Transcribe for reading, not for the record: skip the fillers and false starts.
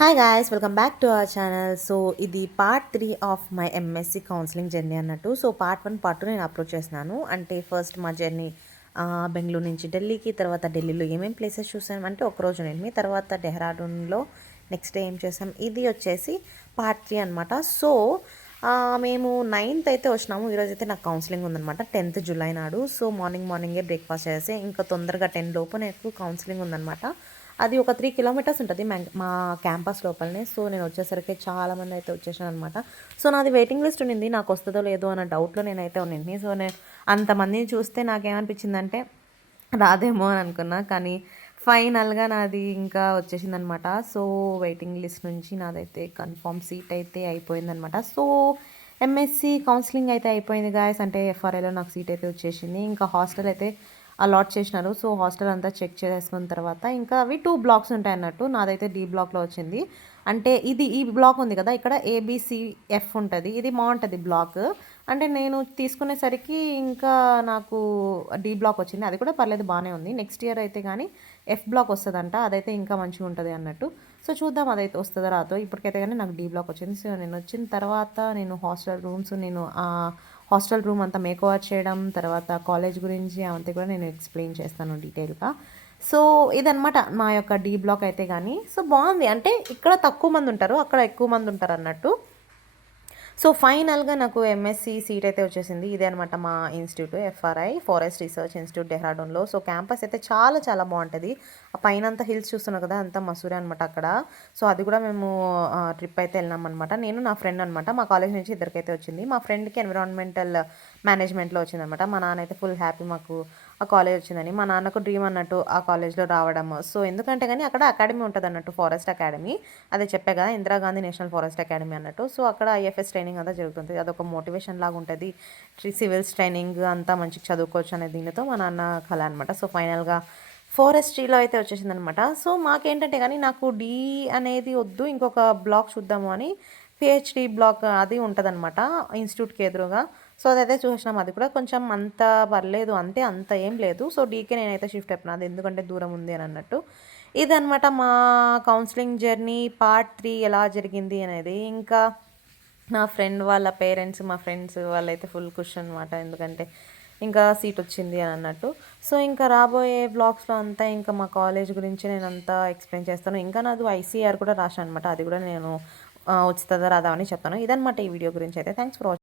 Hi guys, welcome back to our channel. So ఇది part 3 of my MSc counselling journey అన్నట్టు. So part 1 part 2 నేను upload చేస్తున్నాను. అంటే first మా journey Bengaluru నుంచి ఢిల్లీకి, తర్వాత ఢిల్లీలో ఏమేమి ప్లేసెస్ చూసాం అంటే ఒకరోజు నేను, తర్వాత డెహ్రాడూన్లో నెక్స్ట్ డే ఏం చేసాం, ఇది వచ్చేసి పార్ట్ 3 అనమాట. సో మేము 9th అయితే వచ్చినాము. ఈరోజు అయితే నాకు కౌన్సిలింగ్ ఉందనమాట, 10th జూలై నాడు. సో మార్నింగే బ్రేక్ఫాస్ట్ చేసి ఇంకా తొందరగా 10 లోపు నాకు కౌన్సిలింగ్ ఉందనమాట. అది ఒక 3 కిలోమీటర్స్ ఉంటుంది మా క్యాంపస్ లోపలనే. సో నేను వచ్చేసరికి చాలామంది అయితే వచ్చేసాను అనమాట. సో నాది వెయిటింగ్ లిస్ట్ ఉండింది, నాకు వస్తుందో లేదో అన్న డౌట్లో నేనైతే ఉండింది. సో నేను అంతమందిని చూస్తే నాకేమనిపించిందంటే రాదేమో అని అనుకున్నా, కానీ ఫైనల్గా నాది ఇంకా వచ్చేసిందనమాట. సో వెయిటింగ్ లిస్ట్ నుంచి నాదైతే కన్ఫర్మ్ సీట్ అయితే అయిపోయిందనమాట. సో ఎంఎస్సి కౌన్సిలింగ్ అయితే అయిపోయింది గాయస్. అంటే ఎఫ్ఆర్ఐలో నాకు సీట్ అయితే వచ్చేసింది. ఇంకా హాస్టల్ అయితే అలాట్ చేసినారు. సో హాస్టల్ అంతా చెక్ చేసుకున్న తర్వాత ఇంకా అవి 2 బ్లాక్స్ ఉంటాయి అన్నట్టు. నాదైతే డి బ్లాక్లో వచ్చింది. అంటే ఈ బ్లాక్ ఉంది కదా, ఇక్కడ ఏబిసిఎఫ్ ఉంటుంది. ఇది బాగుంటుంది బ్లాక్. అంటే నేను తీసుకునేసరికి ఇంకా నాకు డి బ్లాక్ వచ్చింది. అది కూడా పర్లేదు, బాగానే ఉంది. నెక్స్ట్ ఇయర్ అయితే కానీ ఎఫ్ బ్లాక్ వస్తుందంట, అదైతే ఇంకా మంచిగా ఉంటుంది అన్నట్టు. సో చూద్దాం అదైతే వస్తుందో రాదో. ఇప్పటికైతే కానీ నాకు డి బ్లాక్ వచ్చింది. సో నేను వచ్చిన తర్వాత నేను హాస్టల్ రూమ్స్, నేను హాస్టల్ రూమ్ అంతా మేకోవర్ చేయడం, తర్వాత కాలేజ్ గురించి అవంతా కూడా నేను ఎక్స్ప్లెయిన్ చేస్తాను డీటెయిల్గా. సో ఇదనమాట మా యొక్క డి బ్లాక్ అయితే కానీ. సో బాగుంది, అంటే ఇక్కడ తక్కువ మంది ఉంటారు, అక్కడ ఎక్కువ మంది ఉంటారు అన్నట్టు. సో ఫైనల్గా నాకు ఎంఎస్సి సీట్ అయితే వచ్చేసింది. ఇదే అనమాట మా institute, FRI forest research institute డెహ్రాడూన్లో. సో క్యాంపస్ అయితే చాలా చాలా బాగుంటుంది. ఆ పైన అంతా హిల్స్ చూస్తున్నాం కదా, అంతా మసూరి అనమాట అక్కడ. సో అది కూడా మేము ట్రిప్ అయితే వెళ్ళినాం అనమాట. నేను నా ఫ్రెండ్ అనమాట, మా కాలేజ్ నుంచి ఇద్దరికైతే వచ్చింది. మా ఫ్రెండ్కి ఎన్విరాన్మెంటల్ మేనేజ్మెంట్లో వచ్చిందనమాట. మా నాన్న అయితే ఫుల్ హ్యాపీ మాకు ఆ కాలేజ్ వచ్చిందని. మా నాన్నకు డ్రీమ్ అన్నట్టు ఆ కాలేజ్లో రావడం. సో ఎందుకంటే కానీ అక్కడ అకాడమీ ఉంటుంది అన్నట్టు, ఫారెస్ట్ అకాడమీ. అదే చెప్పే కదా, ఇందిరాగాంధీ నేషనల్ ఫారెస్ట్ అకాడమీ అన్నట్టు. సో అక్కడ ఐఎఫ్ఎస్ ట్రైనింగ్ అంతా జరుగుతుంది. అదొక మోటివేషన్ లాగా ఉంటుంది. సివిల్స్ ట్రైనింగ్ అంతా మంచిగా చదువుకోవచ్చు అనే దీనితో మా నాన్న కళ అనమాట. సో ఫైనల్గా ఫారెస్ట్రీలో అయితే వచ్చేసింది అనమాట. సో మాకేంటంటే కానీ నాకు డి అనేది వద్దు, ఇంకొక బ్లాక్ చూద్దాము అని పిహెచ్డి బ్లాక్ అది ఉంటుందన్నమాట ఇన్స్టిట్యూట్కి ఎదురుగా. సో అదైతే చూసినాం, అది కూడా కొంచెం అంత పర్లేదు, అంత ఏం లేదు. సో డీకే నేనైతే షిఫ్ట్ అయిపోయినా, అది ఎందుకంటే దూరం ఉంది అని అన్నట్టు. ఇదనమాట మా కౌన్సిలింగ్ జర్నీ పార్ట్ 3 ఎలా జరిగింది అనేది. ఇంకా నా ఫ్రెండ్ వాళ్ళ పేరెంట్స్, మా ఫ్రెండ్స్ వాళ్ళైతే ఫుల్ ఖుషి అనమాట, ఎందుకంటే ఇంకా సీట్ వచ్చింది అని అన్నట్టు. సో ఇంకా రాబోయే బ్లాగ్స్లో అంతా ఇంకా మా కాలేజ్ గురించి నేను అంతా ఎక్స్ప్లెయిన్ చేస్తాను. ఇంకా నాది ఐసీఆర్ కూడా రాశాను అనమాట, అది కూడా నేను వచ్చుతుందా రాదా అని చెప్తాను. ఇదనమాట ఈ వీడియో గురించి అయితే. Thanks for watching.